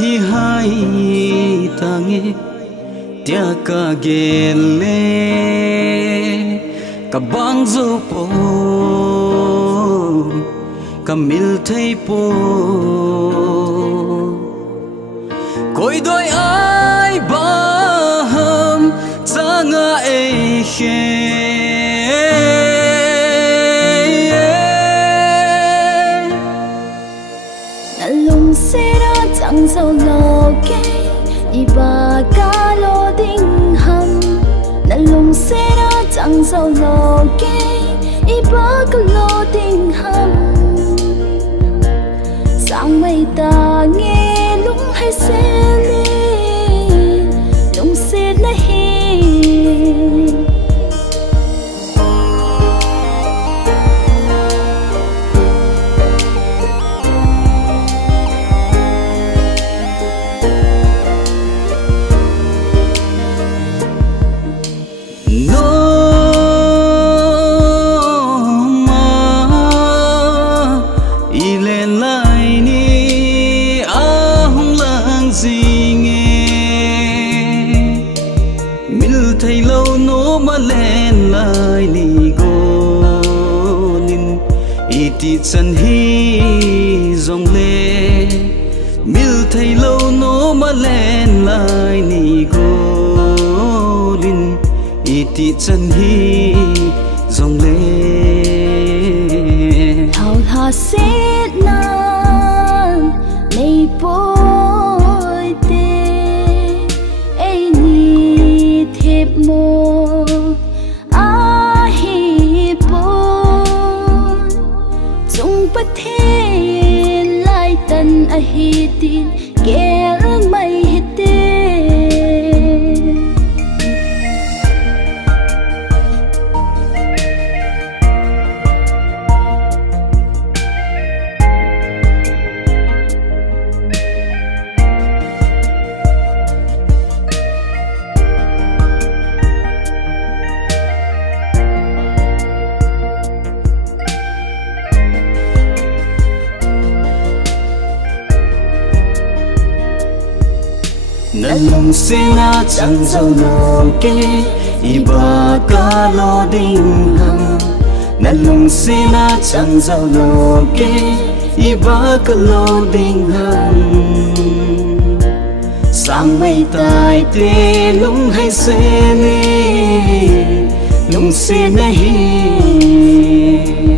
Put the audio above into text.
hi hai tange tia ka gele ka bang zo po ka mil thei po koi doi ai ba ham changa e he chẳng giàu lo kê iba ca lo ding ham na lung se na chẳng giàu lo kê iba ca lo ding ham sang mây ta nghe lung hay se li lung se na hi thầy lâu nó mà lên lại ni go nin iti chân hi dòng lệ mil thầy lâu nó mà lên lại ni go nin iti chân hi dòng lệ thao tha xét nan nei po mo a hi po chung pa the lai tan a hi tin ke mai hi te na lung se na chẳng giàu lo kê iba ca lo ding ham na lung se na chẳng giàu lo kê iba ca lo ding ham sang mây tai te lung hay se ni lung se na hi